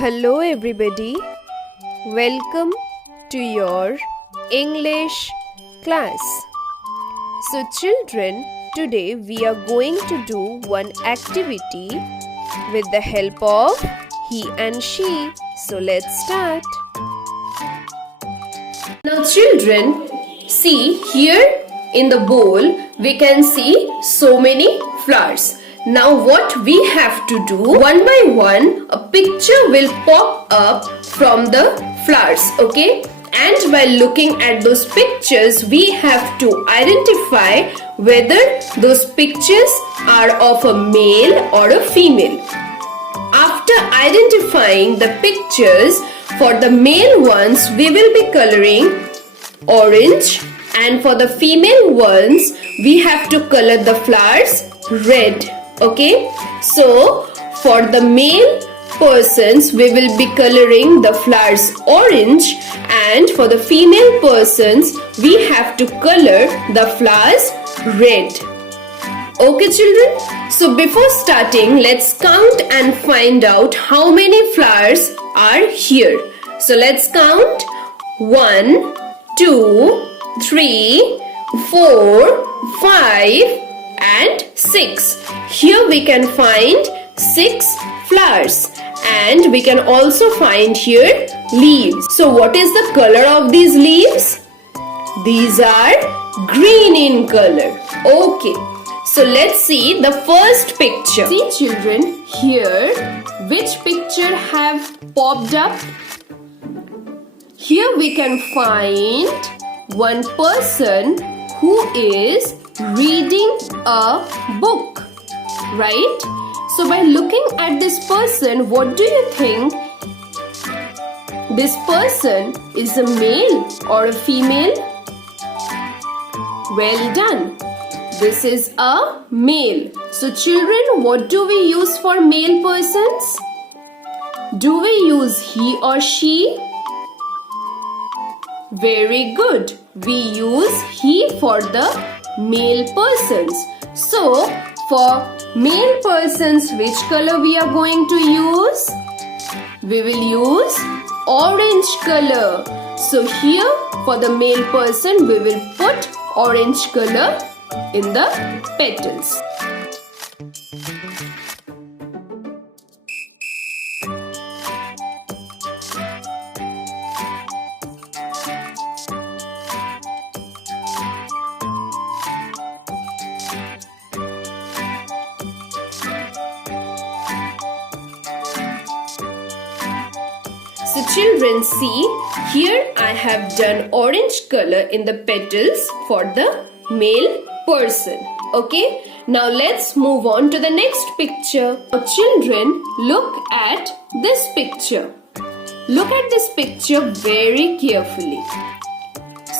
Hello everybody, welcome to your English class. So children, today we are going to do one activity with the help of he and she. So let's start. Now children, see here in the bowl we can see so many flowers. Now what we have to do, one by one a picture will pop up from the flowers, okay? And while looking at those pictures, we have to identify whether those pictures are of a male or a female. After identifying the pictures, for the male ones we will be coloring orange, and for the female ones we have to color the flowers red. Okay, so for the male persons we will be coloring the flowers orange, and for the female persons we have to color the flowers red. Okay children, so before starting let's count and find out how many flowers are here. So let's count 1, 2, 3, 4, 5 and 6. Here we can find 6 flowers, and we can also find here leaves. So what is the color of these leaves? These are green in color. Okay, so let's see the first picture. See children, here which picture have popped up? Here we can find one person who is reading a book, right? So by looking at this person, what do you think? This person is a male or a female? Well done. This is a male. So children, what do we use for male persons? Do we use he or she? Very good. We use he for the male persons. So for male persons, which color we are going to use? We will use orange color. So here for the male person we will put orange color in the petals. So children, see, here I have done orange color in the petals for the male person. Okay, now let's move on to the next picture. Now children, look at this picture. Look at this picture very carefully.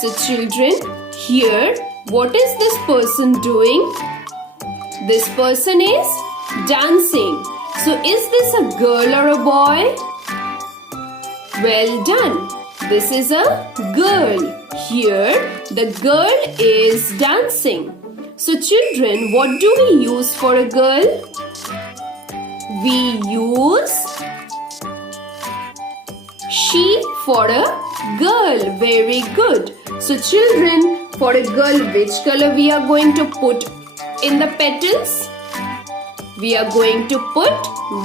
So children, here what is this person doing? This person is dancing. So is this a girl or a boy? Well done. This is a girl. Here the girl is dancing. So children, what do we use for a girl? We use she for a girl. Very good. So children, for a girl, which color we are going to put in the petals? We are going to put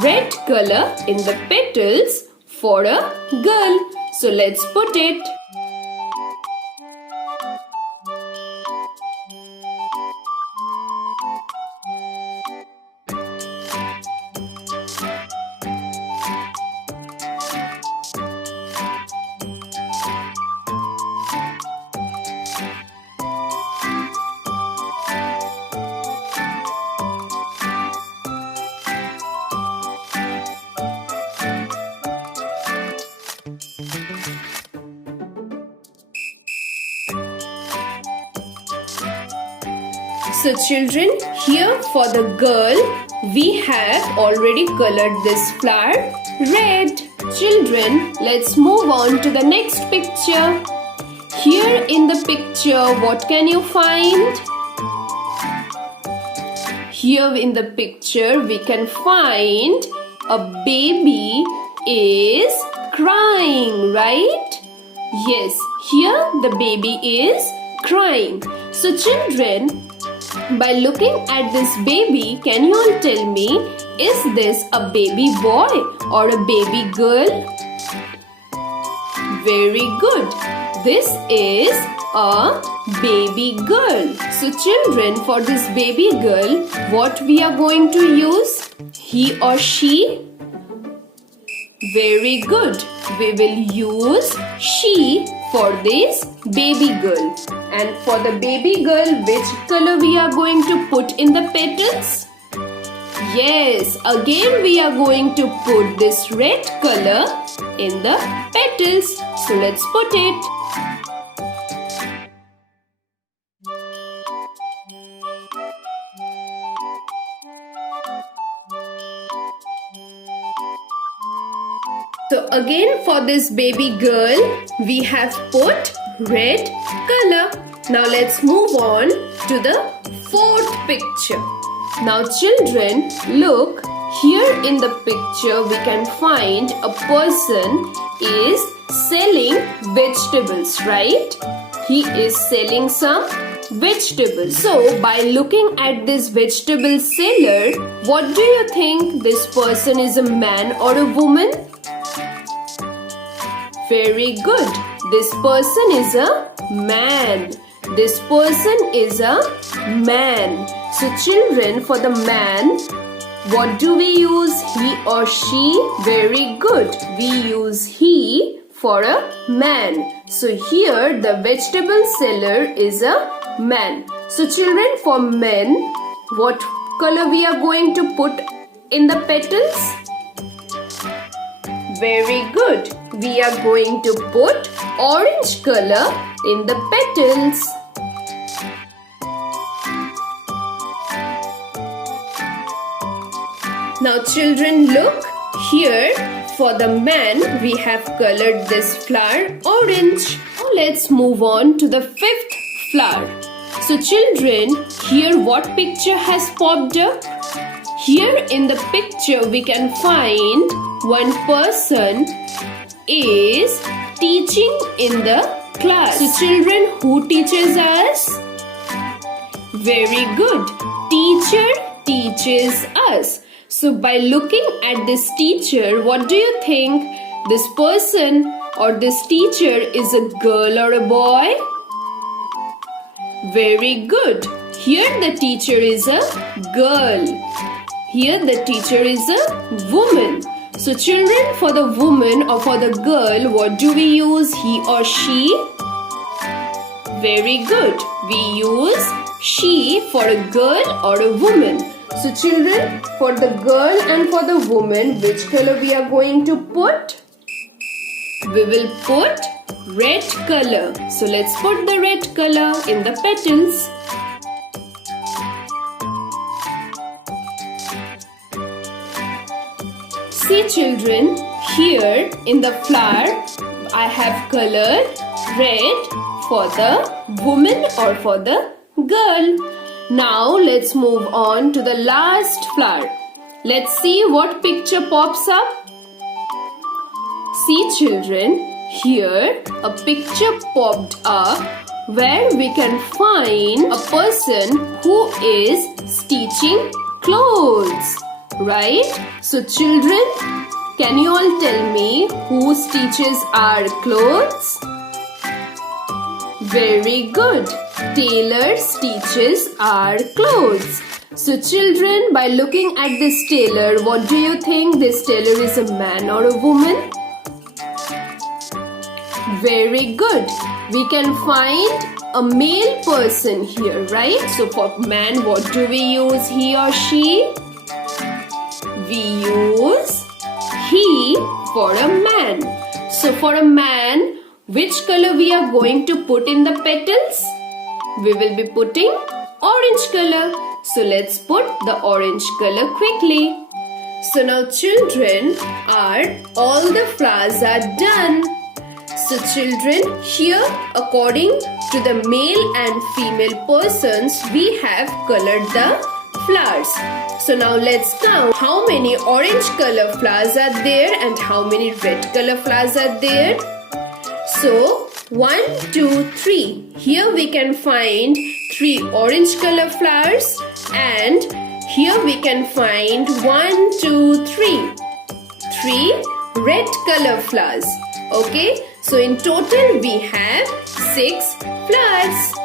red color in the petals for a girl. So let's put it. So children, here for the girl, we have already colored this flower red. Children, let's move on to the next picture. Here in the picture, what can you find? Here in the picture we can find a baby is crying, right? Yes, here the baby is crying. So children, by looking at this baby, can you all tell me, is this a baby boy or a baby girl? Very good. This is a baby girl. So children, for this baby girl, what we are going to use? He or she? Very good. We will use she for this baby girl. And for the baby girl, which color we are going to put in the petals? Yes, again we are going to put this red color in the petals. So let's put it. So again for this baby girl, we have put red color. Now let's move on to the fourth picture. Now children, look, here in the picture we can find a person is selling vegetables, right? He is selling some vegetables. So by looking at this vegetable seller, what do you think, this person is a man or a woman? Very good. This person is a man. This person is a man. So children, for the man, what do we use? He or she? Very good. We use he for a man. So here the vegetable seller is a man. So children, for men, what color we are going to put in the petals? Very good. We are going to put orange color in the petals. Now children, look, here for the man we have colored this flower orange. Now let's move on to the fifth flower. So children, here what picture has popped up? Here in the picture we can find one person is teaching in the class. So children, who teaches us? Very good. Teacher teaches us. So by looking at this teacher, what do you think? This person or this teacher is a girl or a boy? Very good. Here the teacher is a girl. Here the teacher is a woman. So children, for the woman or for the girl, what do we use? He or she? Very good. We use she for a girl or a woman. So children, for the girl and for the woman, which color we are going to put? We will put red color. So let's put the red color in the petals. See children, here in the flower I have colored red for the woman or for the girl. Now let's move on to the last flower. Let's see what picture pops up. See children, here a picture popped up where we can find a person who is stitching clothes. Right? So children, can you all tell me who stitches our clothes? Very good. Tailor stitches our clothes. So children, by looking at this tailor, what do you think? This tailor is a man or a woman? Very good. We can find a male person here, right? So for man, what do we use? He or she? We use he for a man. So for a man, which color we are going to put in the petals? We will be putting orange color. So let's put the orange color quickly. So now children, all the flowers are done. So children, here according to the male and female persons, we have colored the flowers. So now let's count how many orange color flowers are there and how many red color flowers are there. So 1, 2, 3. Here we can find 3 orange color flowers and here we can find 1, 2, 3. 3 red color flowers. Okay, so in total we have 6 flowers.